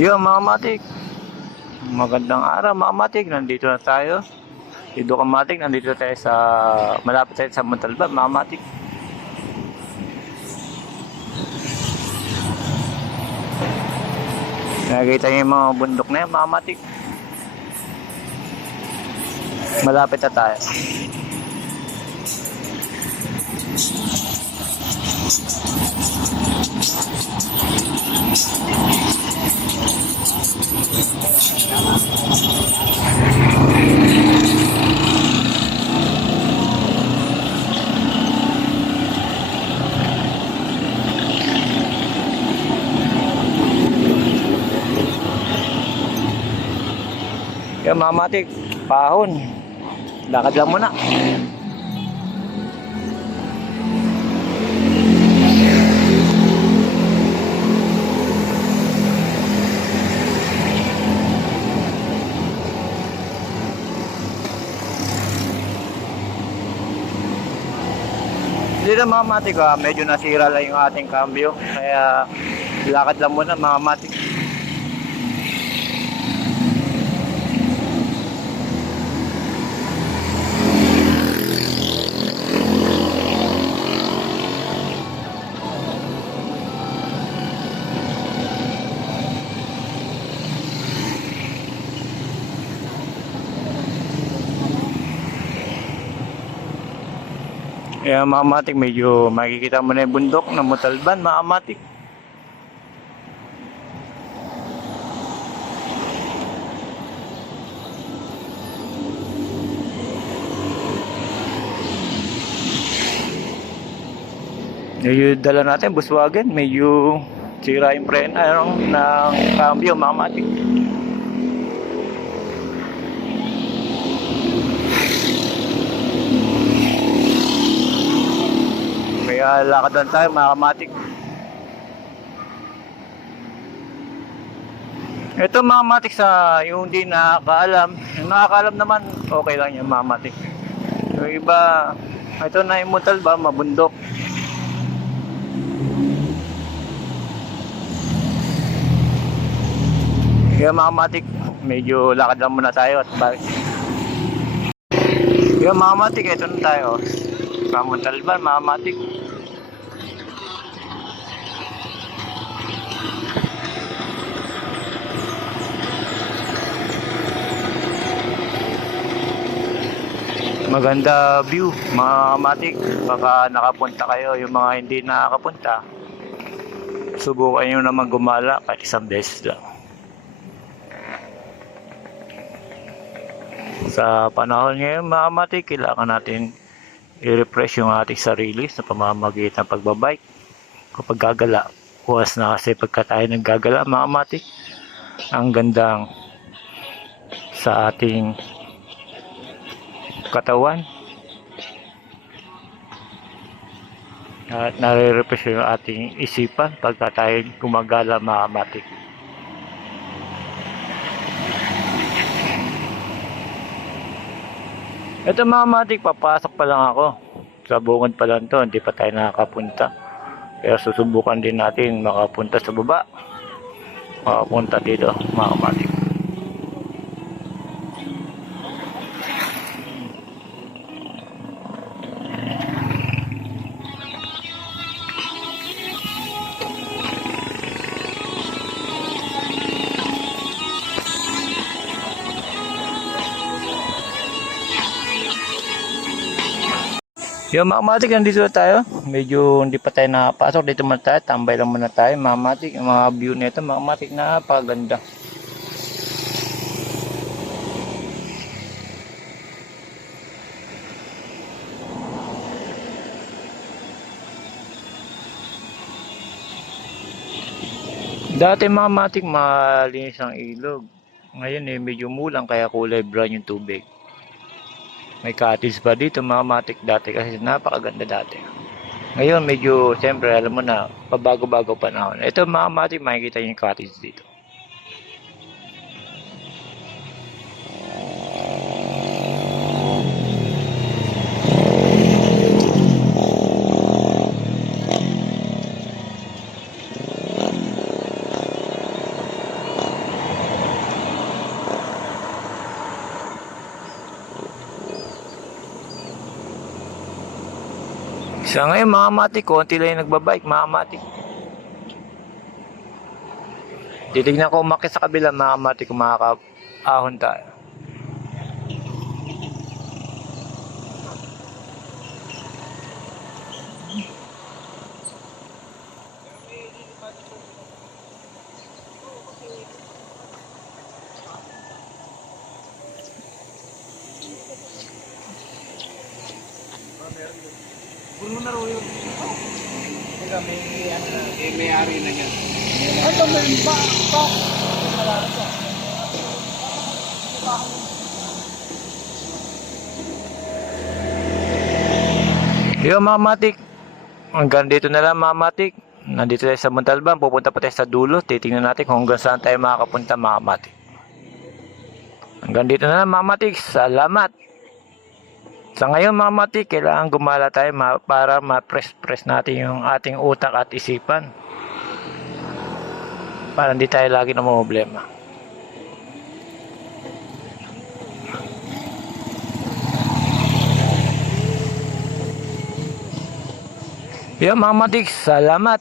Yo mga matik, magandang araw mga matik, nandito na tayo. Dito ka matik, nandito tayo sa, malapit tayo sa Montalban mga matik. Nakikita niyo yung mga bundok na yan mga matik. Malapit na tayo. Yan mga matik, pahon. Lakad lang muna. Dito mga matik, medyo nasira lang yung ating cambio. Kaya lakad lang muna mga matik. Kaya mga matik, medyo makikita mo na yung bundok ng Montalban mga matik. Medyo dala natin, Volkswagen, medyo sira yung preno ng cambio mga matik. Kaya lakad lang tayo mga matik. Ito mga matik, sa yung hindi nakakaalam, yung nakakaalam naman okay lang yan mga matik. Yung iba, ito na yung Montalban, mabundok. Kaya mga matik, medyo lakad lang muna tayo at balik. Kaya mga matik, ito na tayo sa Montalban mga matik. Maganda view mga matik. Baka nakapunta kayo, yung mga hindi nakakapunta, subukan nyo naman gumala kahit isang beses lang. Sa panahon ngayon mga matik, kailangan natin i-refresh yung ating sarili sa pamamagitan ng pagbabike. Kapag gagala, bukas na kasi pagka tayo naggagala mga matik, ang gandang sa ating katawan at nare-refresh yung ating isipan pagka tayo gumagala mga matik. Ito mga matik, papasok pa lang ako. Sa bungad pa lang to, hindi pa tayo nakakapunta. Kaya susubukan din natin makapunta sa baba. Makapunta dito mga matik. Yung mga matik, nandito na tayo. Medyo hindi pa tayo nakapasok. Dito muna tayo. Tambay lang muna tayo mga matik. Yung mga view nito mga matik, napakaganda. Dati mga matik, malinis ang ilog. Ngayon medyo mulang kaya kulay brown yung tubig. May cottage pa dito mga matik, dati kasi napakaganda dati. Ngayon medyo, siyempre alam mo na, pabago-bago panahon. Ito mga matik, makikita yung cottage dito. Sa ngayon mga matik, konti lang yung nagbabike mga matik. Titignan ko umakit sa kabila mga matik kung makakaahon tayo. Puno na raw yun. May-ari na yan. Ano may ba? Yo mga matik, hanggang dito na lang mga matik. Nandito tayo sa Montalban, pupunta pa tayo sa dulo. Titingnan natin kung hanggang saan tayo makakapunta mga matik. Hanggang dito na lang mga matik, salamat. Sa ngayon mga matik, kailangan gumala tayo para ma-press natin yung ating utak at isipan. Para hindi tayo lagi na problema. Yo mga matik, salamat.